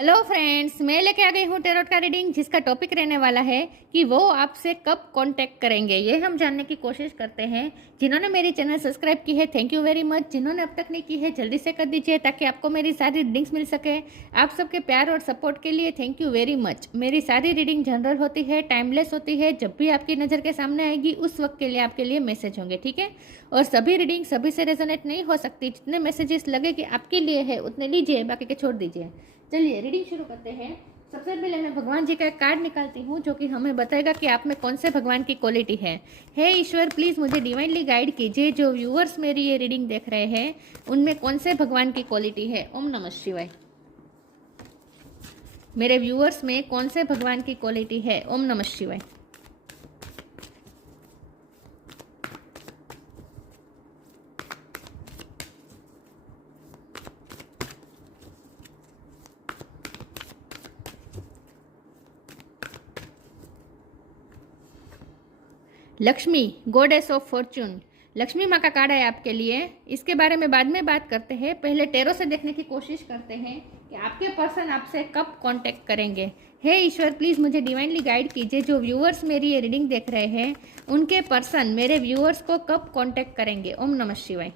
Hello friends, मैं लेके आ गई हूँ टेरोट का रीडिंग, जिसका टॉपिक रहने वाला है कि वो आपसे कब कांटेक्ट करेंगे। ये हम जानने की कोशिश करते हैं। जिन्होंने मेरी चैनल सब्सक्राइब की है, थैंक यू वेरी मच। जिन्होंने अब तक नहीं की है, जल्दी से कर दीजिए ताकि आपको मेरी सारी रीडिंग्स मिल सके। आप सबके प्यार और सपोर्ट के लिए थैंक यू वेरी मच। मेरी सारी रीडिंग जनरल होती है, टाइमलेस होती है। जब भी आपकी नज़र के सामने आएगी उस वक्त के लिए आपके लिए मैसेज होंगे, ठीक है। और सभी रीडिंग सभी से रेजोनेट नहीं हो सकती। जितने मैसेजेस लगे कि आपके लिए है उतने लीजिए, बाकी के छोड़ दीजिए। चलिए रीडिंग शुरू करते हैं। सबसे पहले मैं भगवान जी का एक कार्ड निकालती हूँ जो कि हमें बताएगा कि आप में कौन से भगवान की क्वालिटी है। हे ईश्वर, प्लीज़ मुझे डिवाइनली गाइड कीजिए। जो व्यूअर्स मेरी ये रीडिंग देख रहे हैं उनमें कौन से भगवान की क्वालिटी है। ओम नमः शिवाय। मेरे व्यूअर्स में कौन से भगवान की क्वालिटी है। ओम नमः शिवाय। Lakshmi, goddess of Fortune. Lakshmi माँ का कार्ड है आपके लिए। इसके बारे में बाद में बात करते हैं। पहले टेरो से देखने की कोशिश करते हैं कि आपके पर्सन आपसे कब कांटेक्ट करेंगे। हे ईश्वर, प्लीज़ मुझे डिवाइनली गाइड कीजिए। जो व्यूअर्स मेरी ये रीडिंग देख रहे हैं उनके पर्सन मेरे व्यूअर्स को कब कांटेक्ट करेंगे। ओम नमः शिवाय।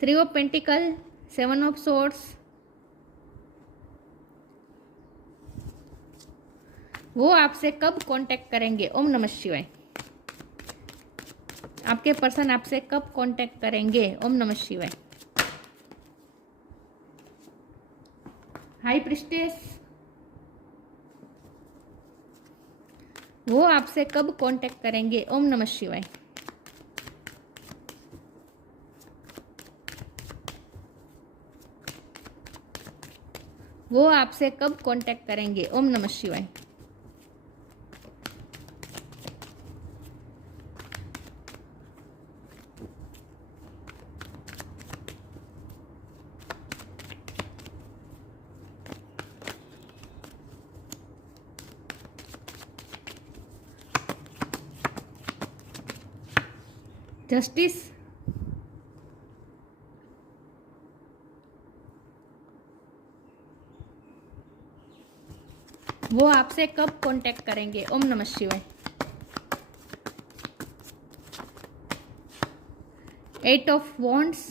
3 ऑफ पेंटिकल, 7 ऑफ सोर्ड्स। वो आपसे कब कांटेक्ट करेंगे। ओम नमः शिवाय। आपके पर्सन आपसे कब कांटेक्ट करेंगे। ओम नमः शिवाय। हाई प्रिस्टेस, वो आपसे कब कांटेक्ट करेंगे। ओम नमः शिवाय। वो आपसे कब कांटेक्ट करेंगे। ओम नमः शिवाय। जस्टिस, वो आपसे कब कांटेक्ट करेंगे। ओम नमः शिवाय। 8 ऑफ वॉन्ड्स,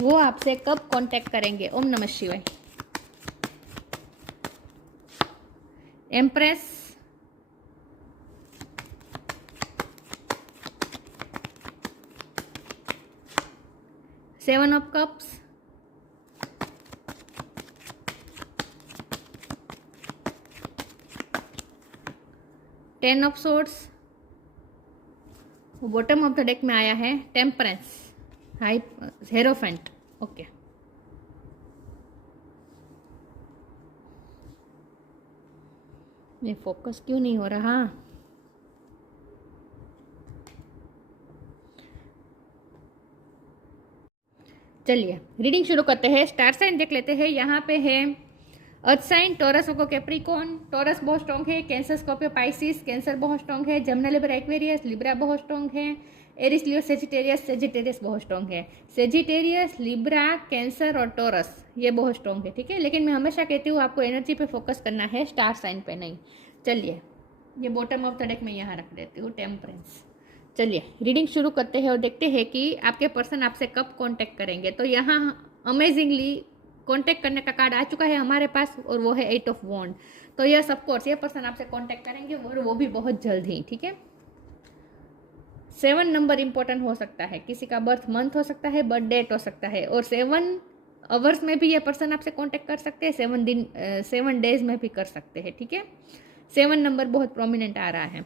वो आपसे कब कांटेक्ट करेंगे। ओम नमः शिवाय। Empress, 7 of cups, ten of swords. Bottom of the deck में आया है टेम्परेंस, हाई हेरोफेंट। ओके, ये फोकस क्यों नहीं हो रहा। चलिए रीडिंग शुरू करते हैं। स्टार साइन देख लेते हैं। यहाँ पे है अर्थ साइन, टॉरस को कैप्रिकॉन। टॉरस बहुत स्ट्रॉन्ग है। कैंसर स्कॉर्पियो पाइसिस, कैंसर बहुत स्ट्रॉन्ग है। जमुना लिब्रा एक्वेरियस, लिब्रा बहुत स्ट्रॉन्ग है। एरिस लियो सेजिटेरियस, सेजिटेरियस बहुत स्ट्रॉन्ग है। सेजिटेरियस, लिब्रा, कैंसर और टॉरस ये बहुत स्ट्रॉन्ग है, ठीक है। लेकिन मैं हमेशा कहती हूँ आपको एनर्जी पे फोकस करना है, स्टार साइन पे नहीं। चलिए ये बॉटम ऑफ द डेक में यहाँ रख देती हूँ टेम्परेंस। चलिए रीडिंग शुरू करते हैं और देखते हैं कि आपके पर्सन आपसे कब कांटेक्ट करेंगे। तो यहाँ अमेजिंगली कांटेक्ट करने का कार्ड आ चुका है हमारे पास और वो है 8 ऑफ वॉन्ड। तो यस ऑफ कोर्स ये पर्सन आपसे कांटेक्ट करेंगे और वो भी बहुत जल्द ही, ठीक है। 7 नंबर इंपॉर्टेंट हो सकता है। किसी का बर्थ मंथ हो सकता है, बर्थ डेट हो सकता है, और 7 आवर्स में भी ये पर्सन आपसे कांटेक्ट कर सकते हैं। 7 डेज में भी कर सकते हैं, ठीक है। 7 नंबर बहुत प्रोमिनेंट आ रहा है।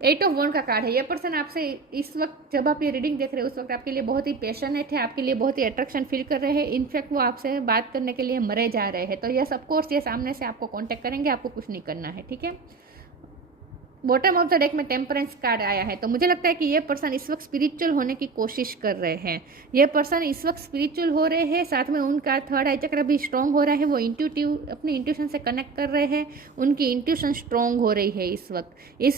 8 ऑफ वॉन्ड का कार्ड है। ये पर्सन आपसे इस वक्त जब आप ये रीडिंग देख रहे हैं उस वक्त आपके लिए बहुत ही पैशनेट है, आपके लिए बहुत ही अट्रैक्शन फील कर रहे हैं। इनफैक्ट वो आपसे बात करने के लिए मरे जा रहे हैं। तो यस ऑफ कोर्स ये सामने से आपको कांटेक्ट करेंगे, आपको कुछ नहीं करना है, ठीक है। बॉटम ऑफ द डेक में टेम्परेंस कार्ड आया है, तो मुझे लगता है कि ये पर्सन इस वक्त स्पिरिचुअल होने की कोशिश कर रहे हैं। ये पर्सन इस वक्त स्पिरिचुअल हो रहे हैं, साथ में उनका थर्ड आई चक्र भी स्ट्रॉन्ग हो रहा है। वो इंट्यूटिव, अपने इंट्यूशन से कनेक्ट कर रहे हैं, उनकी इंट्यूशन स्ट्रॉन्ग हो रही है इस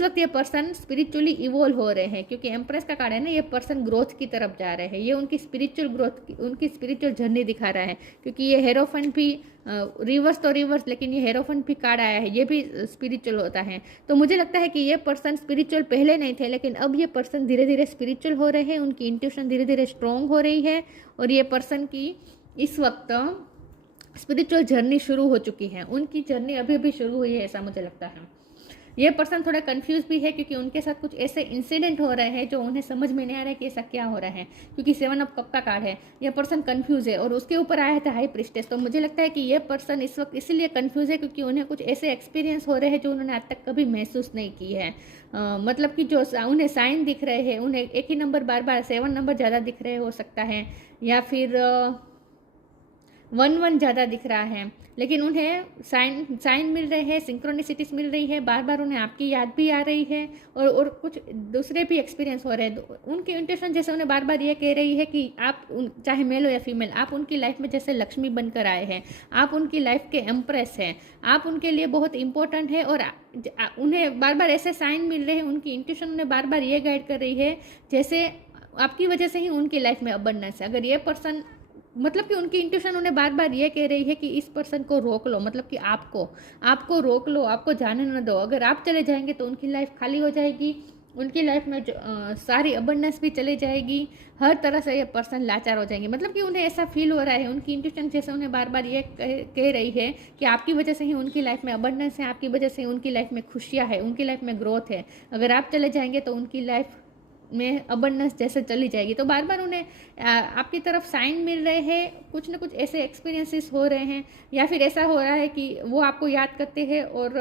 वक्त ये पर्सन स्पिरिचुअली इवोल्व हो रहे हैं, क्योंकि एम्प्रेस का कार्ड है ना, ये पर्सन ग्रोथ की तरफ जा रहे हैं। ये उनकी स्पिरिचुअल ग्रोथ, उनकी स्पिरिचुअल जर्नी दिखा रहा है, क्योंकि ये हेरोफेंट भी रिवर्स तो रिवर्स, लेकिन ये हेरोफेंट भी कार्ड आया है, ये भी स्पिरिचुअल होता है। तो मुझे लगता है कि ये पर्सन स्पिरिचुअल पहले नहीं थे, लेकिन अब ये पर्सन धीरे धीरे स्पिरिचुअल हो रहे हैं, उनकी इंट्यूशन धीरे धीरे स्ट्रॉन्ग हो रही है, और ये पर्सन की इस वक्त स्पिरिचुअल जर्नी शुरू हो चुकी है। उनकी जर्नी अभी अभी शुरू हुई है, ऐसा मुझे लगता है। ये पर्सन थोड़ा कंफ्यूज भी है, क्योंकि उनके साथ कुछ ऐसे इंसिडेंट हो रहे हैं जो उन्हें समझ में नहीं आ रहा है कि ऐसा क्या हो रहा है, क्योंकि 7 ऑफ कप का कार्ड है। ये पर्सन कंफ्यूज है, और उसके ऊपर आया था हाई प्रिस्टेस। तो मुझे लगता है कि ये पर्सन इस वक्त इसलिए कंफ्यूज है क्योंकि उन्हें कुछ ऐसे एक्सपीरियंस हो रहे हैं जो उन्होंने आज तक कभी महसूस नहीं की है। मतलब कि जो उन्हें साइन दिख रहे हैं, उन्हें एक ही नंबर बार बार 7 नंबर ज़्यादा दिख रहे हो सकता है, या फिर 1 ज़्यादा दिख रहा है, लेकिन उन्हें साइन मिल रहे हैं, सिंक्रोनिसिटीज मिल रही है, बार बार उन्हें आपकी याद भी आ रही है, और कुछ दूसरे भी एक्सपीरियंस हो रहे हैं। उनकी इंट्यूशन जैसे उन्हें बार बार ये कह रही है कि आप चाहे मेल हो या फीमेल, आप उनकी लाइफ में जैसे लक्ष्मी बनकर आए हैं, आप उनकी लाइफ के एम्प्रेस हैं, आप उनके लिए बहुत इंपॉर्टेंट है, और उन्हें बार बार ऐसे साइन मिल रहे हैं। उनकी इंट्यूशन उन्हें बार बार ये गाइड कर रही है जैसे आपकी वजह से ही उनकी लाइफ में अबंडेंस है। अगर ये पर्सन, मतलब कि उनकी इंट्यूशन उन्हें बार बार ये कह रही है कि इस पर्सन को रोक लो, मतलब कि आपको रोक लो, आपको जाने न दो। अगर आप चले जाएंगे तो उनकी लाइफ खाली हो जाएगी, उनकी लाइफ में सारी अबंडेंस भी चली जाएगी, हर तरह से ये पर्सन लाचार हो जाएंगे। मतलब कि उन्हें ऐसा फील हो रहा है, उनकी इंट्यूशन जैसे उन्हें बार बार ये कह रही है कि आपकी वजह से ही उनकी लाइफ में अबंडेंस है, आपकी वजह से उनकी लाइफ में खुशियाँ है, उनकी लाइफ में ग्रोथ है। अगर आप चले जाएंगे तो उनकी लाइफ में अबंडेंस जैसे चली जाएगी। तो बार बार उन्हें आपकी तरफ साइन मिल रहे हैं, कुछ ना कुछ ऐसे एक्सपीरियंसेस हो रहे हैं, या फिर ऐसा हो रहा है कि वो आपको याद करते हैं, और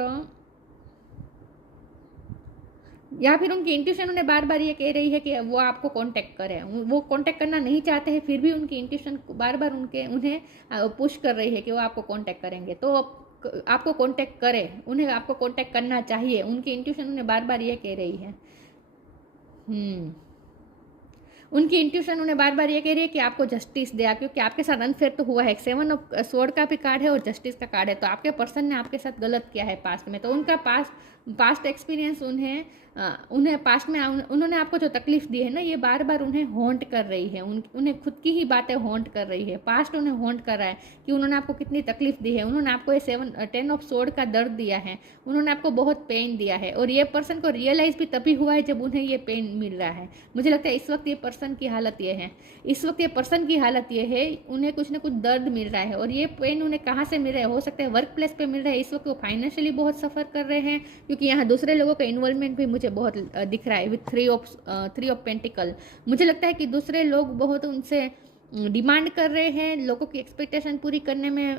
या फिर उनकी इंट्यूशन उन्हें बार बार ये कह रही है कि वो आपको कांटेक्ट करें। वो कांटेक्ट करना नहीं चाहते हैं, फिर भी उनकी इंट्यूशन बार बार उन्हें पुश कर रही है कि वो आपको कांटेक्ट करेंगे, तो आपको कांटेक्ट करें, उन्हें आपको कांटेक्ट करना चाहिए। उनकी इंट्यूशन उन्हें बार बार ये कह रही है। उनकी इंट्यूशन उन्हें बार बार ये कह रही है कि आपको जस्टिस दे, क्योंकि आपके साथ अनफेयर तो हुआ है। 7 ऑफ स्वॉर्ड का भी कार्ड है और जस्टिस का कार्ड है, तो आपके पर्सन ने आपके साथ गलत किया है पास्ट में। तो उनका पास्ट एक्सपीरियंस उन्हें पास्ट में उन्होंने आपको जो तकलीफ दी है ना, ये बार बार उन्हें हॉन्ट कर रही है, उन्हें खुद की ही बातें हॉन्ट कर रही है। पास्ट उन्हें हॉन्ट कर रहा है कि उन्होंने आपको कितनी तकलीफ दी है, उन्होंने आपको ये 10 ऑफ स्वॉर्ड का दर्द दिया है, उन्होंने आपको बहुत पेन दिया है, और ये पर्सन को रियलाइज भी तभी हुआ है जब उन्हें ये पेन मिल रहा है। मुझे लगता है इस वक्त ये पर्सन की हालत ये है, इस वक्त ये पर्सन की हालत ये है, उन्हें कुछ ना कुछ दर्द मिल रहा है, और ये पेन उन्हें कहाँ से मिल रहा है, हो सकता है वर्क प्लेस पे मिल रहा है। इस वक्त वो फाइनेंशियली बहुत सफ़र कर रहे हैं, क्योंकि यहाँ दूसरे लोगों का इन्वॉल्वमेंट भी मुझे बहुत दिख रहा है विथ 3 ऑफ पेंटिकल। मुझे लगता है कि दूसरे लोग बहुत उनसे डिमांड कर रहे हैं, लोगों की एक्सपेक्टेशन पूरी करने में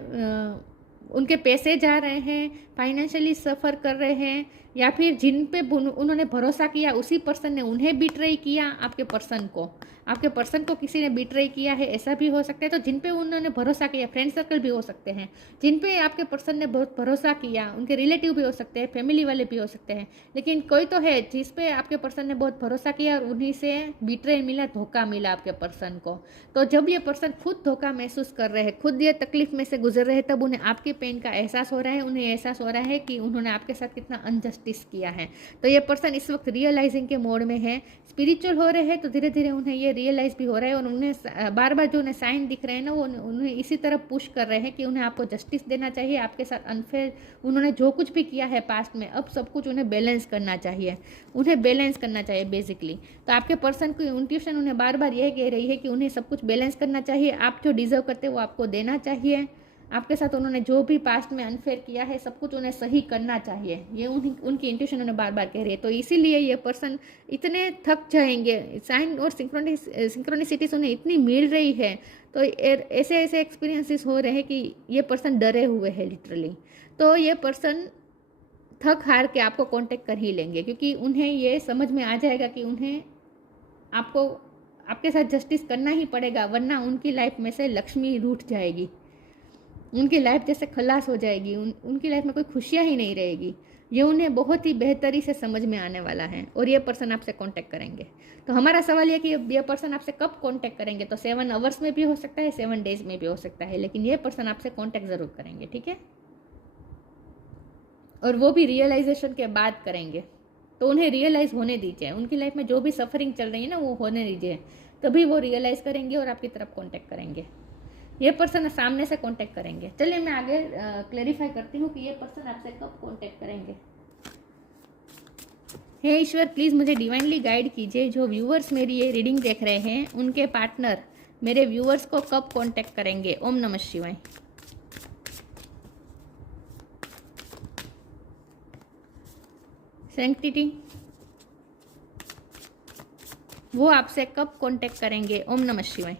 उनके पैसे जा रहे हैं, फाइनेंशियली सफ़र कर रहे हैं, या फिर जिन पे उन्होंने भरोसा किया उसी पर्सन ने उन्हें बिट्रे किया। आपके पर्सन को किसी ने बिट्रे किया है, ऐसा भी हो सकता है। तो जिन पे उन्होंने भरोसा किया, फ्रेंड सर्कल भी हो सकते हैं, जिन पे आपके पर्सन ने बहुत भरोसा किया, उनके रिलेटिव भी हो सकते हैं, फैमिली वाले भी हो सकते हैं, लेकिन कोई तो है जिस पे आपके पर्सन ने बहुत भरोसा किया और उन्हीं से बिट्रे मिला, धोखा मिला आपके पर्सन को। तो जब ये पर्सन खुद धोखा महसूस कर रहे हैं, खुद ये तकलीफ में से गुजर रहे हैं, तब उन्हें आपके पेन का एहसास हो रहा है, उन्हें एहसास हो रहा है कि उन्होंने आपके साथ कितना अनजस्टिस किया है। तो ये पर्सन इस वक्त रियलाइजिंग के मोड में है, स्पिरिचुअल हो रहे हैं, तो धीरे धीरे उन्हें ये रियलाइज भी हो रहा है, और उन्हें बार बार जो उन्हें साइन दिख रहे हैं ना, वो उन्हें इसी तरफ पुश कर रहे हैं कि उन्हें आपको जस्टिस देना चाहिए। आपके साथ अनफेयर उन्होंने जो कुछ भी किया है पास्ट में, अब सब कुछ उन्हें बैलेंस करना चाहिए, बेसिकली। तो आपके पर्सन की इंट्यूशन उन्हें बार बार यह कह रही है कि उन्हें सब कुछ बैलेंस करना चाहिए, आप जो डिजर्व करते हैं वो आपको देना चाहिए। आपके साथ उन्होंने जो भी पास्ट में अनफेयर किया है, सब कुछ उन्हें सही करना चाहिए, ये उनकी इंट्यूशन उन्हें बार बार कह रही है। तो इसीलिए ये पर्सन इतने थक जाएंगे, साइन और सिंक्रोनिसिटीज उन्हें इतनी मिल रही है, तो ऐसे एक्सपीरियंसेस हो रहे हैं कि ये पर्सन डरे हुए हैं लिटरली। तो ये पर्सन थक हार के आपको कांटेक्ट कर ही लेंगे, क्योंकि उन्हें ये समझ में आ जाएगा कि उन्हें आपके साथ जस्टिस करना ही पड़ेगा, वरना उनकी लाइफ में से लक्ष्मी रूठ जाएगी, उनकी लाइफ जैसे खलास हो जाएगी, उनकी लाइफ में कोई खुशियाँ ही नहीं रहेगी। ये उन्हें बहुत ही बेहतरी से समझ में आने वाला है और ये पर्सन आपसे कांटेक्ट करेंगे। तो हमारा सवाल ये कि ये पर्सन आपसे कब कांटेक्ट करेंगे, तो 7 आवर्स में भी हो सकता है, 7 डेज में भी हो सकता है, लेकिन ये पर्सन आपसे कांटेक्ट ज़रूर करेंगे, ठीक है। और वो भी रियलाइजेशन के बाद करेंगे। तो उन्हें रियलाइज़ होने दीजिए, उनकी लाइफ में जो भी सफरिंग चल रही है ना वो होने दीजिए, तभी वो रियलाइज़ करेंगे और आपकी तरफ कांटेक्ट करेंगे। ये पर्सन सामने से कांटेक्ट करेंगे। चलिए मैं आगे क्लेरिफाई करती हूँ कि ये पर्सन आपसे कब कांटेक्ट करेंगे। हे ईश्वर, प्लीज़ मुझे डिवाइनली गाइड कीजिए, जो व्यूअर्स मेरी ये रीडिंग देख रहे हैं उनके पार्टनर मेरे व्यूअर्स को कब कांटेक्ट करेंगे। ओम नमः शिवाय। सैंक्टिटी, वो आपसे कब कांटेक्ट करेंगे। ओम नमः शिवाय।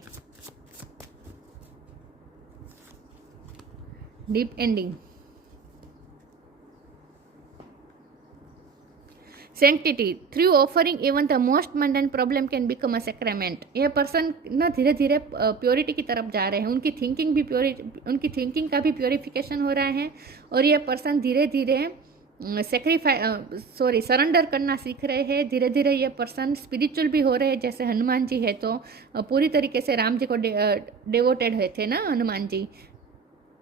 Deep ending. Sanctity, through offering even the most mundane problem can become a sacrament। ये पर्सन ना धीरे धीरे प्योरिटी की तरफ जा रहे हैं, उनकी थिंकिंग का भी प्योरिफिकेशन हो रहा है और ये पर्सन धीरे धीरे सरेंडर करना सीख रहे हैं। धीरे धीरे ये पर्सन स्पिरिचुअल भी हो रहे हैं। जैसे हनुमान जी है तो पूरी तरीके से राम जी को डिवोटेड हुए थे ना, हनुमान जी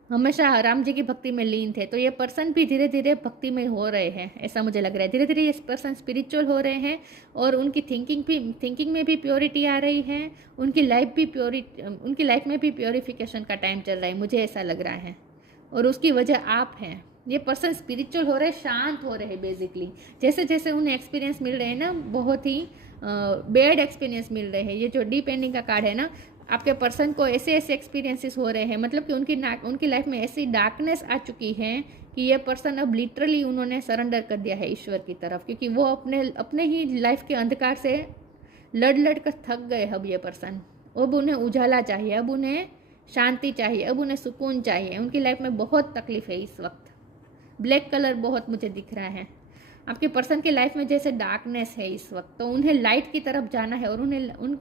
हमेशा राम जी की भक्ति में लीन थे। तो ये पर्सन भी धीरे धीरे भक्ति में हो रहे हैं, ऐसा मुझे लग रहा है। धीरे धीरे ये पर्सन स्पिरिचुअल हो रहे हैं और उनकी थिंकिंग में भी प्योरिटी आ रही है, उनकी लाइफ में भी प्योरिफिकेशन का टाइम चल रहा है, मुझे ऐसा लग रहा है। और उसकी वजह आप हैं। ये पर्सन स्पिरिचुअल हो रहे हैं, शांत हो रहे हैं बेसिकली। जैसे जैसे उन्हें एक्सपीरियंस मिल रहे हैं ना, बहुत ही बैड एक्सपीरियंस मिल रहे हैं। ये जो डीप एंडिंग का कार्ड है ना, आपके पर्सन को ऐसे ऐसे एक्सपीरियंसेस हो रहे हैं, मतलब कि उनकी लाइफ में ऐसी डार्कनेस आ चुकी है कि ये पर्सन अब लिटरली उन्होंने सरेंडर कर दिया है ईश्वर की तरफ, क्योंकि वो अपने ही लाइफ के अंधकार से लड़ कर थक गए। अब ये पर्सन, अब उन्हें उजाला चाहिए, अब उन्हें शांति चाहिए, अब उन्हें सुकून चाहिए। उनकी लाइफ में बहुत तकलीफ है इस वक्त। ब्लैक कलर बहुत मुझे दिख रहा है। आपके पर्सन की लाइफ में जैसे डार्कनेस है इस वक्त, तो उन्हें लाइट की तरफ जाना है और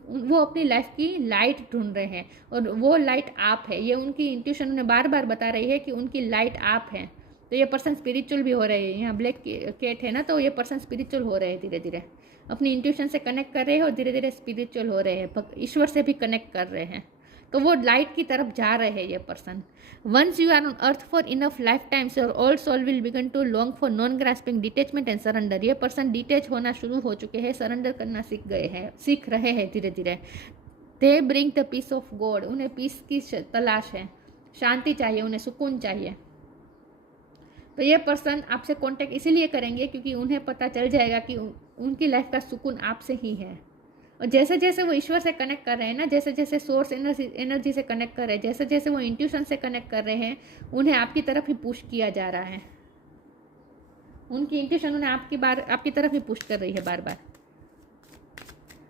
वो अपनी लाइफ की लाइट ढूंढ रहे हैं और वो लाइट आप है। ये उनकी इंट्यूशन उन्हें बार बार बता रही है कि उनकी लाइट आप है। तो ये पर्सन स्पिरिचुअल भी हो रहे हैं। यहाँ ब्लैक कैट है ना, तो ये पर्सन स्पिरिचुअल हो रहे हैं, धीरे धीरे अपनी इंट्यूशन से कनेक्ट कर रहे हैं और धीरे धीरे स्पिरिचुअल हो रहे हैं, ईश्वर से भी कनेक्ट कर रहे हैं। तो वो लाइट की तरफ जा रहे हैं ये person. Once you are on earth for enough lifetimes your old soul will begin to long for non grasping detachment and surrender. ये पर्सन डिटेच होना शुरू हो चुके हैं, सरेंडर करना सीख रहे हैं धीरे धीरे। They bring the peace of God. उन्हें पीस की तलाश है, शांति चाहिए, उन्हें सुकून चाहिए। तो ये पर्सन आपसे कांटेक्ट इसीलिए करेंगे क्योंकि उन्हें पता चल जाएगा कि उनकी लाइफ का सुकून आपसे ही है। और जैसे जैसे वो ईश्वर से कनेक्ट कर रहे हैं ना, जैसे जैसे सोर्स एनर्जी से कनेक्ट कर रहे हैं, जैसे जैसे वो इंट्यूशन से कनेक्ट कर रहे हैं, उन्हें आपकी तरफ ही पुश किया जा रहा है। उनकी इंट्यूशन उन्हें आपकी तरफ ही पुश कर रही है बार बार।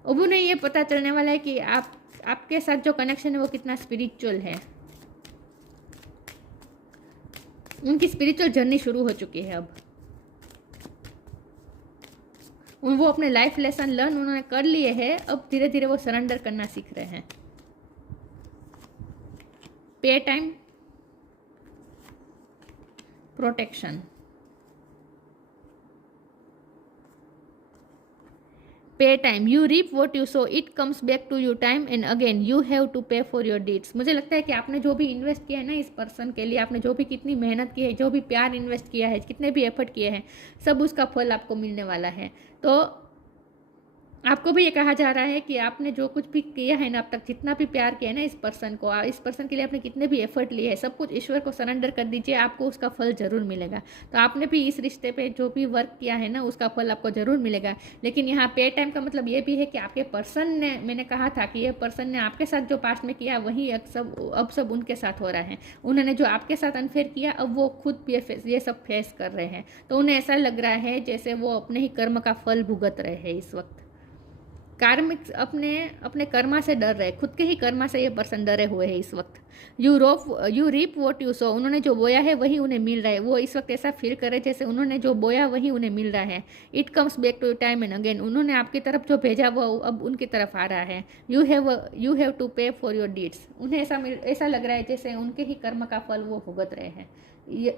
अब उन्हें ये पता चलने वाला है कि आपके साथ जो कनेक्शन है वो कितना स्पिरिचुअल है। उनकी स्पिरिचुअल जर्नी शुरू हो चुकी है। अब वो अपने लाइफ लेसन लर्न उन्होंने कर लिए हैं, अब धीरे धीरे वो सरेंडर करना सीख रहे हैं। Pay time, protection. Pay time, you reap what you sow, it comes back to you time and again you have to pay for your deeds. मुझे लगता है कि आपने जो भी इन्वेस्ट किया है ना इस पर्सन के लिए, आपने जो भी कितनी मेहनत की है, जो भी प्यार इन्वेस्ट किया है, कितने भी एफर्ट किए हैं, सब उसका फल आपको मिलने वाला है। तो आपको भी ये कहा जा रहा है कि आपने जो कुछ भी किया है ना अब तक, जितना भी प्यार किया है ना इस पर्सन के लिए आपने कितने भी एफर्ट लिए हैं, सब कुछ ईश्वर को सरेंडर कर दीजिए, आपको उसका फल जरूर मिलेगा। तो आपने भी इस रिश्ते पे जो भी वर्क किया है ना उसका फल आपको जरूर मिलेगा। लेकिन यहाँ पे टाइम का मतलब ये भी है कि आपके पर्सन ने, मैंने कहा था कि ये पर्सन ने आपके साथ जो पास्ट में किया वही अब सब उनके साथ हो रहा है। उन्होंने जो आपके साथ अनफेयर किया अब वो खुद ये सब फेस कर रहे हैं। तो उन्हें ऐसा लग रहा है जैसे वो अपने ही कर्म का फल भुगत रहे हैं इस वक्त। कार्मिक अपने कर्मा से डर रहे, खुद के ही कर्मा से ये पर्सन डरे हुए हैं इस वक्त। You reap what you sow, उन्होंने जो बोया है वही उन्हें मिल रहा है। वो इस वक्त ऐसा फील करे जैसे उन्होंने जो बोया वही उन्हें मिल रहा है। It comes back to time and again, उन्होंने आपकी तरफ जो भेजा वो अब उनकी तरफ आ रहा है। You have to pay for your deeds, उन्हें ऐसा लग रहा है जैसे उनके ही कर्म का फल वो भुगत रहे हैं।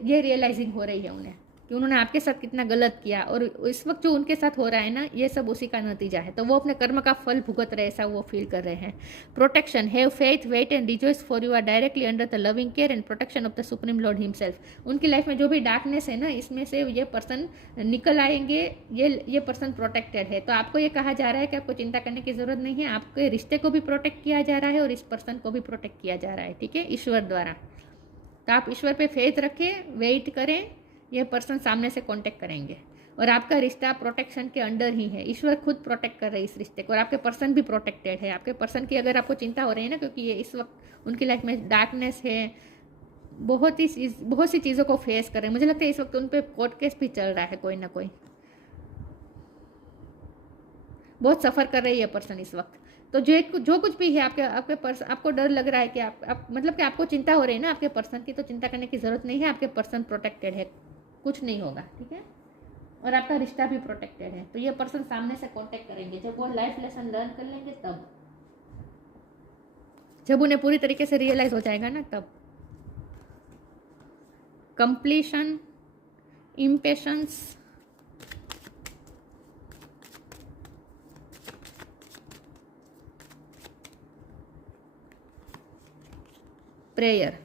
ये रियलाइजिंग हो रही है उन्हें। कि उन्होंने आपके साथ कितना गलत किया, और इस वक्त जो उनके साथ हो रहा है ना, ये सब उसी का नतीजा है। तो वो अपने कर्म का फल भुगत रहे, ऐसा वो फील कर रहे हैं। Protection, have faith, wait and rejoice for you are directly under the loving care and protection of the Supreme Lord himself. उनकी लाइफ में जो भी डार्कनेस है ना, इसमें से ये पर्सन निकल आएंगे, ये पर्सन प्रोटेक्टेड है। तो आपको ये कहा जा रहा है कि आपको चिंता करने की जरूरत नहीं है, आपके रिश्ते को भी प्रोटेक्ट किया जा रहा है और इस पर्सन को भी प्रोटेक्ट किया जा रहा है, ठीक है, ईश्वर द्वारा। तो आप ईश्वर पे फेथ रखें, वेट करें, ये पर्सन सामने से कांटेक्ट करेंगे, और आपका रिश्ता प्रोटेक्शन के अंडर ही है। ईश्वर खुद प्रोटेक्ट कर रहे हैं इस रिश्ते को, और आपके पर्सन भी प्रोटेक्टेड है। आपके पर्सन की अगर आपको चिंता हो रही है ना, क्योंकि ये इस वक्त उनकी लाइफ में डार्कनेस है, बहुत सी चीज़ों को फेस कर रहे हैं। मुझे लगता है इस वक्त उन पर कोर्ट केस भी चल रहा है, कोई ना कोई बहुत सफ़र कर रही है पर्सन इस वक्त। तो जो कुछ भी है आपके आपको डर लग रहा है कि आप मतलब कि आपको चिंता हो रही है ना आपके पर्सन की, तो चिंता करने की ज़रूरत नहीं है। आपके पर्सन प्रोटेक्टेड है, कुछ नहीं होगा, ठीक है, और आपका रिश्ता भी प्रोटेक्टेड है। तो ये पर्सन सामने से कांटेक्ट करेंगे जब वो लाइफ लेसन लर्न कर लेंगे, तब जब उन्हें पूरी तरीके से रियलाइज हो जाएगा ना, तब। Completion, impatience, prayer.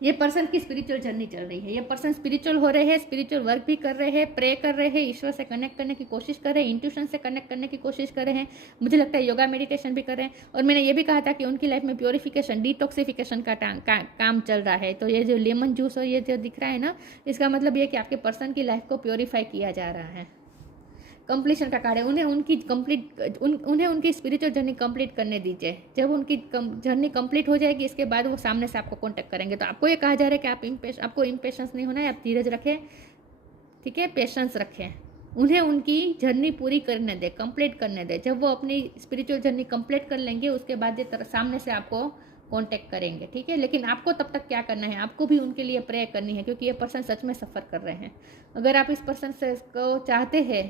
ये पर्सन की स्पिरिचुअल जर्नी चल रही है। ये पर्सन स्पिरिचुअल हो रहे हैं, स्पिरिचुअल वर्क भी कर रहे हैं, प्रे कर रहे हैं, ईश्वर से कनेक्ट करने की कोशिश कर रहे हैं, इंट्यूशन से कनेक्ट करने की कोशिश कर रहे हैं। मुझे लगता है योगा मेडिटेशन भी कर रहे हैं। और मैंने ये भी कहा था कि उनकी लाइफ में प्योरिफिकेशन, डिटॉक्सिफिकेशन का काम चल रहा है। तो ये जो लेमन जूस और ये जो दिख रहा है ना, इसका मतलब ये कि आपके पर्सन की लाइफ को प्योरीफाई किया जा रहा है। कंप्लीशन का कार्ड है, उन्हें उनकी स्पिरिचुअल जर्नी कंप्लीट करने दीजिए। जब उनकी जर्नी कंप्लीट हो जाएगी, इसके बाद वो सामने से आपको कांटेक्ट करेंगे। तो आपको ये कहा जा रहा है कि आपको इम्पेशंस नहीं होना है, आप धीरज रखें, ठीक है, पेशेंस रखें। उन्हें उनकी जर्नी पूरी करने दें, कंप्लीट करने दें। जब वो अपनी स्पिरिचुअल जर्नी कंप्लीट कर लेंगे, उसके बाद ये सामने से आपको कांटेक्ट करेंगे, ठीक है। लेकिन आपको तब तक क्या करना है, आपको भी उनके लिए प्रे करनी है, क्योंकि ये पर्सन सच में सफ़र कर रहे हैं। अगर आप इस पर्सन से को चाहते हैं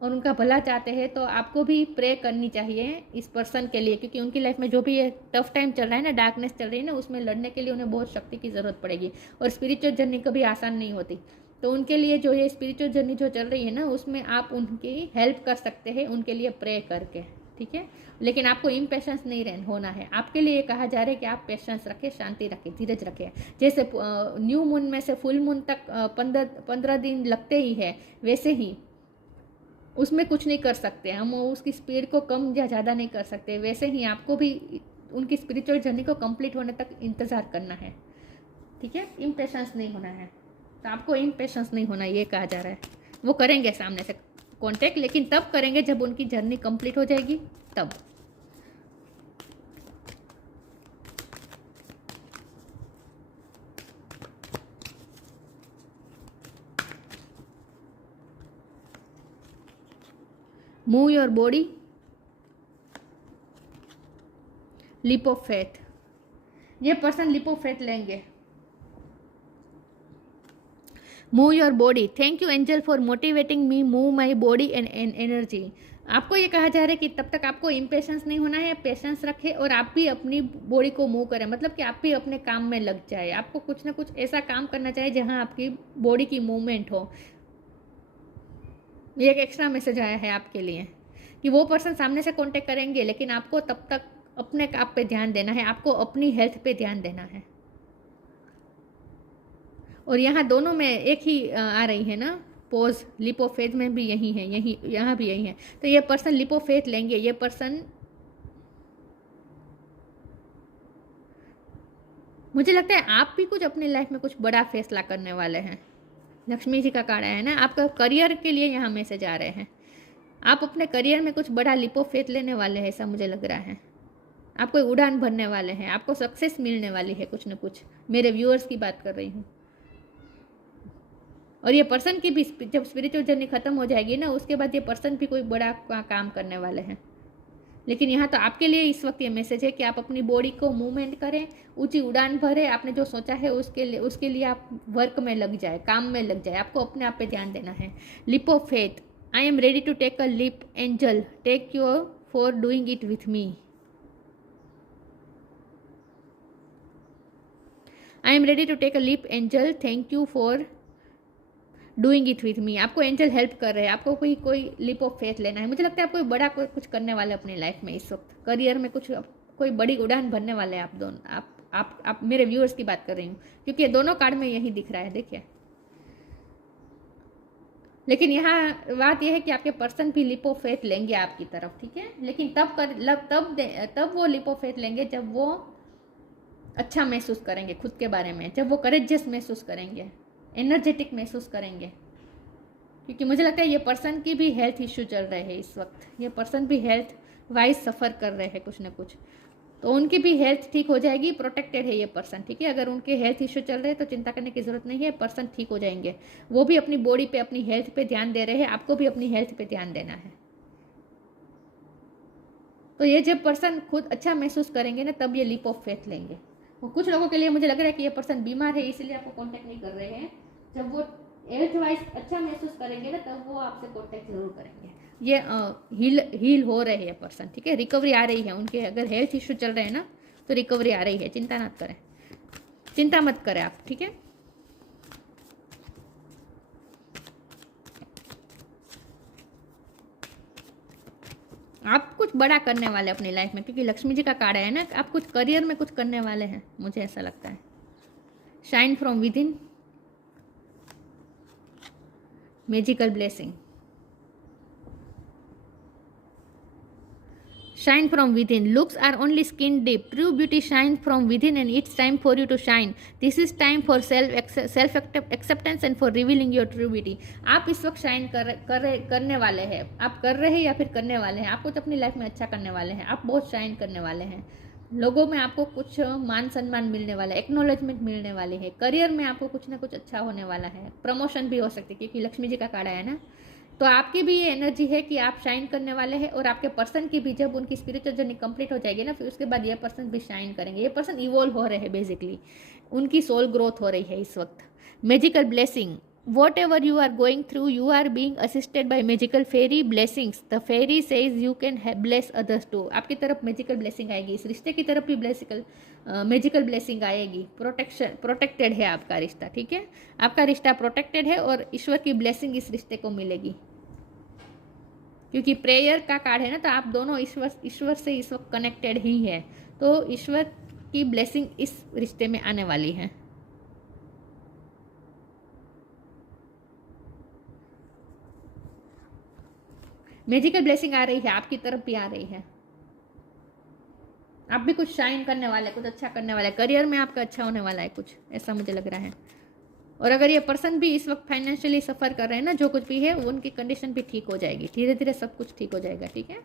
और उनका भला चाहते हैं, तो आपको भी प्रे करनी चाहिए इस पर्सन के लिए, क्योंकि उनकी लाइफ में जो भी ये टफ टाइम चल रहा है ना, डार्कनेस चल रही है ना, उसमें लड़ने के लिए उन्हें बहुत शक्ति की ज़रूरत पड़ेगी। और स्पिरिचुअल जर्नी कभी आसान नहीं होती। तो उनके लिए जो ये स्पिरिचुअल जर्नी जो चल रही है ना, उसमें आप उनकी हेल्प कर सकते हैं, उनके लिए प्रे करके, ठीक है। लेकिन आपको इम्पेशेंस नहीं होना है। आपके लिए कहा जा रहा है कि आप पेशेंस रखें, शांति रखें, धीरज रखें। जैसे न्यू मून में से फुल मून तक 15 दिन लगते ही है, वैसे ही उसमें कुछ नहीं कर सकते हम, उसकी स्पीड को कम या ज़्यादा नहीं कर सकते। वैसे ही आपको भी उनकी स्पिरिचुअल जर्नी को कंप्लीट होने तक इंतज़ार करना है, ठीक है। इम्पेशेंस नहीं होना है। तो आपको इम्पेशेंस नहीं होना, ये कहा जा रहा है। वो करेंगे सामने से कांटेक्ट, लेकिन तब करेंगे जब उनकी जर्नी कंप्लीट हो जाएगी, तब। Move your body, leap of faith. ये पर्सन लीप ऑफ फेथ लेंगे। Move your body, thank you angel for motivating me move my body and energy. आपको ये कहा जा रहा है कि तब तक आपको इम्पेशेंस नहीं होना है, पेशेंस रखें, और आप भी अपनी बॉडी को मूव करें। मतलब कि आप भी अपने काम में लग जाए। आपको कुछ ना कुछ ऐसा काम करना चाहिए जहां आपकी बॉडी की मूवमेंट हो। ये एक एक्स्ट्रा मैसेज आया है आपके लिए कि वो पर्सन सामने से कांटेक्ट करेंगे, लेकिन आपको तब तक अपने आप पे ध्यान देना है, आपको अपनी हेल्थ पे ध्यान देना है। और यहाँ दोनों में एक ही आ रही है ना पोज, लिप ऑफ फेथ में भी यही है, यही यहाँ भी यही है। तो ये पर्सन लिप ऑफ फेथ लेंगे। ये पर्सन, मुझे लगता है आप भी कुछ अपनी लाइफ में कुछ बड़ा फैसला करने वाले हैं। लक्ष्मी जी का कार्ड है ना, आपका करियर के लिए यहाँ मैसेज आ रहे हैं। आप अपने करियर में कुछ बड़ा लिप ऑफ फेथ लेने वाले हैं, ऐसा मुझे लग रहा है। आप कोई उड़ान भरने वाले हैं, आपको सक्सेस मिलने वाली है कुछ न कुछ। मेरे व्यूअर्स की बात कर रही हूँ। और ये पर्सन की भी जब स्पिरिचुअल जर्नी खत्म हो जाएगी ना, उसके बाद ये पर्सन भी कोई बड़ा काम करने वाले हैं। लेकिन यहाँ तो आपके लिए इस वक्त ये मैसेज है कि आप अपनी बॉडी को मूवमेंट करें, ऊंची उड़ान भरें। आपने जो सोचा है उसके लिए आप वर्क में लग जाए, काम में लग जाए। आपको अपने आप पे ध्यान देना है। Leap of faith, I am ready to take a leap angel, take you for doing it with me. I am ready to take a leap angel, thank you for doing it with me, आपको angel help कर रहे हैं, आपको कोई leap of faith लेना है। मुझे लगता है आप कोई बड़ा कुछ करने वाले अपनी लाइफ में इस वक्त, करियर में कुछ कोई बड़ी उड़ान भरने वाले हैं आप दोनों। आप मेरे व्यूअर्स की बात कर रही हूँ, क्योंकि दोनों कार्ड में यही दिख रहा है, देखिए। लेकिन यहाँ बात यह है कि आपके पर्सन भी लिप ऑफ फेथ लेंगे आपकी तरफ, ठीक है। लेकिन तब वो लिप ऑफ फेथ लेंगे जब वो अच्छा महसूस करेंगे खुद के बारे में, जब वो करेजियस महसूस करेंगे, एनर्जेटिक महसूस करेंगे। क्योंकि मुझे लगता है ये पर्सन की भी हेल्थ इश्यू चल रहे हैं इस वक्त, ये पर्सन भी हेल्थ वाइज सफ़र कर रहे हैं कुछ ना कुछ, तो उनकी भी हेल्थ ठीक हो जाएगी। प्रोटेक्टेड है ये पर्सन, ठीक है। अगर उनके हेल्थ इश्यू चल रहे हैं तो चिंता करने की ज़रूरत नहीं है, पर्सन ठीक हो जाएंगे। वो भी अपनी बॉडी पे, अपनी हेल्थ पे ध्यान दे रहे हैं, आपको भी अपनी हेल्थ पे ध्यान देना है। तो ये जब पर्सन खुद अच्छा महसूस करेंगे ना, तब ये लीप ऑफ फेथ लेंगे। और कुछ लोगों के लिए मुझे लग रहा है कि ये पर्सन बीमार है, इसलिए आपको कॉन्टेक्ट नहीं कर रहे हैं। जब वो हेल्थ वाइज अच्छा महसूस करेंगे ना, तब वो आपसे कॉन्टेक्ट जरूर करेंगे। ये हील हो रहे हैं पर्सन, ठीक है। रिकवरी आ रही है उनके, अगर हेल्थ इश्यू चल रहे हैं ना तो रिकवरी आ रही है, चिंता मत करें, चिंता मत करें आप, ठीक है। आप कुछ बड़ा करने वाले अपनी लाइफ में, क्योंकि लक्ष्मी जी का कार्ड है ना, आप कुछ करियर में कुछ करने वाले हैं, मुझे ऐसा लगता है। Shine from with in, magical blessing, shine from within. Looks are only skin deep. True beauty shines from within, and it's time for you to shine. This is time for self acceptance and for revealing your true beauty. आप इस वक्त shine करने वाले हैं, आप कर रहे हैं या फिर करने वाले हैं, आप कुछ अपनी लाइफ में अच्छा करने वाले हैं, आप बहुत शाइन करने वाले हैं। लोगों में आपको कुछ मान सम्मान मिलने वाला है, एक्नॉलेजमेंट मिलने वाली है, करियर में आपको कुछ ना कुछ अच्छा होने वाला है, प्रमोशन भी हो सकती है, क्योंकि लक्ष्मी जी का कार्ड आया ना। तो आपकी भी ये एनर्जी है कि आप शाइन करने वाले हैं, और आपके पर्सन की भी जब उनकी स्पिरिचुअल जर्नी कंप्लीट हो जाएगी ना, फिर उसके बाद ये पर्सन भी शाइन करेंगे। ये पर्सन इवॉल्व हो रहे हैं, बेसिकली उनकी सोल ग्रोथ हो रही है इस वक्त। Magical blessing, whatever you are going through, you are being assisted by magical fairy blessings. The fairy says you can bless others too. आपकी तरफ मैजिकल ब्लेसिंग आएगी, इस रिश्ते की तरफ भी मैजिकल ब्लेसिंग आएगी। प्रोटेक्टेड है आपका रिश्ता, ठीक है। आपका रिश्ता प्रोटेक्टेड है और ईश्वर की ब्लेसिंग इस रिश्ते को मिलेगी, क्योंकि प्रेयर का कार्ड है ना, तो आप दोनों ईश्वर से इस वक्त कनेक्टेड ही है, तो ईश्वर की ब्लेसिंग इस रिश्ते में आने वाली है। मैजिकल ब्लेसिंग आ रही है, आपकी तरफ भी आ रही है। आप भी कुछ शाइन करने वाले, कुछ अच्छा करने वाले, करियर में आपका अच्छा होने वाला है कुछ, ऐसा मुझे लग रहा है। और अगर ये पर्सन भी इस वक्त फाइनेंशियली सफ़र कर रहे हैं ना, जो कुछ भी है उनकी कंडीशन भी ठीक हो जाएगी, धीरे धीरे सब कुछ ठीक हो जाएगा, ठीक है।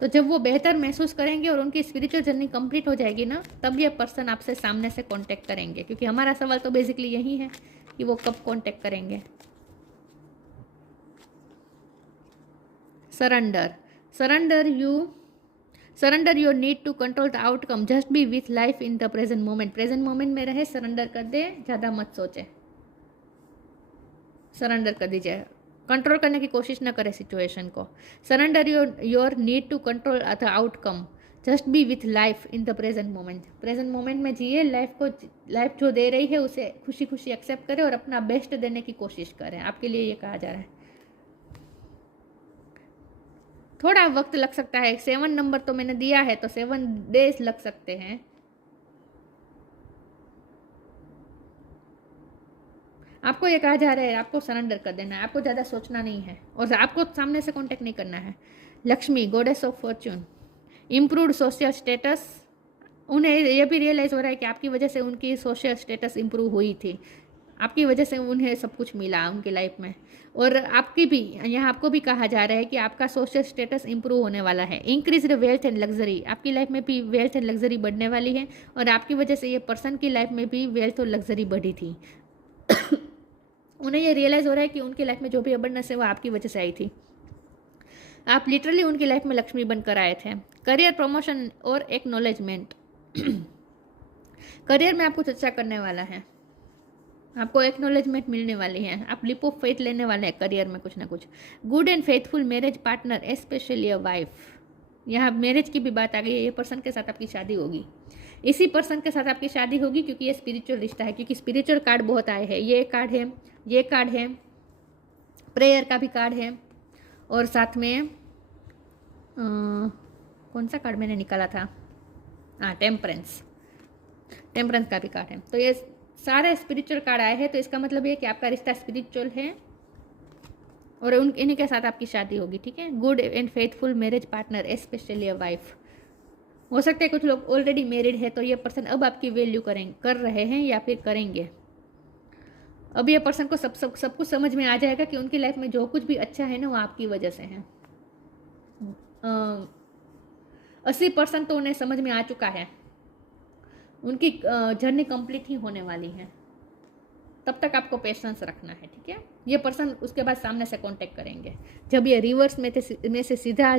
तो जब वो बेहतर महसूस करेंगे और उनकी स्पिरिचुअल जर्नी कंप्लीट हो जाएगी ना, तब ये पर्सन आपसे सामने से कांटेक्ट करेंगे, क्योंकि हमारा सवाल तो बेसिकली यही है कि वो कब कांटेक्ट करेंगे। Surrender your need to control the outcome, just be with life in the present moment. Present moment में रहे, सरेंडर कर दे, ज़्यादा मत सोचे, सरेंडर कर दीजिए, कंट्रोल करने की कोशिश न करें सिचुएशन को। Surrender your need to control the outcome, just be with life in the present moment. Present moment में जिए, लाइफ जो दे रही है उसे खुशी खुशी एक्सेप्ट करें और अपना बेस्ट देने की कोशिश करें। आपके लिए ये कहा जा रहा है। थोड़ा वक्त लग सकता है, 7 नंबर तो मैंने दिया है, तो 7 डेज लग सकते हैं। आपको ये कहा जा रहा है, आपको सरेंडर कर देना है, आपको ज़्यादा सोचना नहीं है और आपको सामने से कांटेक्ट नहीं करना है। Lakshmi, goddess of Fortune, improved social status, उन्हें ये भी रियलाइज़ हो रहा है कि आपकी वजह से उनकी सोशल स्टेटस इम्प्रूव हुई थी, आपकी वजह से उन्हें सब कुछ मिला उनकी लाइफ में। और आपकी भी यहाँ आपको भी कहा जा रहा है कि आपका सोशल स्टेटस इंप्रूव होने वाला है। इंक्रीज वेल्थ एंड लग्जरी, आपकी लाइफ में भी वेल्थ एंड लग्जरी बढ़ने वाली है, और आपकी वजह से ये पर्सन की लाइफ में भी वेल्थ और लग्जरी बढ़ी थी। उन्हें ये रियलाइज़ हो रहा है कि उनकी लाइफ में जो भी अबंडेंस है वो आपकी वजह से आई थी। आप लिटरली उनकी लाइफ में लक्ष्मी बनकर आए थे। करियर प्रमोशन और एक्नॉलेजमेंट, करियर में आप कुछ अच्छा करने वाला है, आपको एक्नॉलेजमेंट मिलने वाली है, आप लिप ऑफ फेथ लेने वाले हैं करियर में कुछ ना कुछ। Good and faithful marriage partner, specially a wife, यहाँ मैरिज की भी बात आ गई है, ये पर्सन के साथ आपकी शादी होगी। इसी पर्सन के साथ आपकी शादी होगी क्योंकि ये स्पिरिचुअल रिश्ता है, क्योंकि स्पिरिचुअल कार्ड बहुत आए हैं। ये कार्ड है, ये कार्ड है, प्रेयर का भी कार्ड है, और साथ में कौन सा कार्ड मैंने निकाला था, हाँ टेम्परेंस, टेम्परेंस का भी कार्ड है। तो ये सारे स्पिरिचुअल कार्ड आए हैं, तो इसका मतलब ये कि आपका रिश्ता स्पिरिचुअल है और इन्हीं के साथ आपकी शादी होगी, ठीक है। Good and faithful marriage partner, specially a wife. हो सकता है कुछ लोग ऑलरेडी मैरिड है, तो ये पर्सन अब आपकी वैल्यू कर रहे हैं या फिर करेंगे। अब ये पर्सन को सब कुछ समझ में आ जाएगा कि उनकी लाइफ में जो कुछ भी अच्छा है ना, वो आपकी वजह से है। 80% तो उन्हें समझ में आ चुका है, उनकी जर्नी कंप्लीट ही होने वाली है। तब तक आपको पेशेंस रखना है, ठीक है। ये पर्सन उसके बाद सामने से कांटेक्ट करेंगे। जब ये रिवर्स में से सीधा आ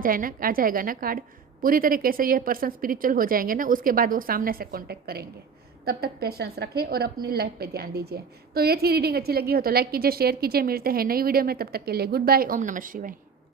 जाएगा ना कार्ड, पूरी तरीके से ये पर्सन स्पिरिचुअल हो जाएंगे ना, उसके बाद वो सामने से कांटेक्ट करेंगे। तब तक पेशेंस रखें और अपनी लाइफ पे ध्यान दीजिए। तो ये थी रीडिंग, अच्छी लगी हो तो लाइक कीजिए, शेयर कीजिए। मिलते हैं नई वीडियो में, तब तक के लिए गुड बाय। ओम नमः शिवाय।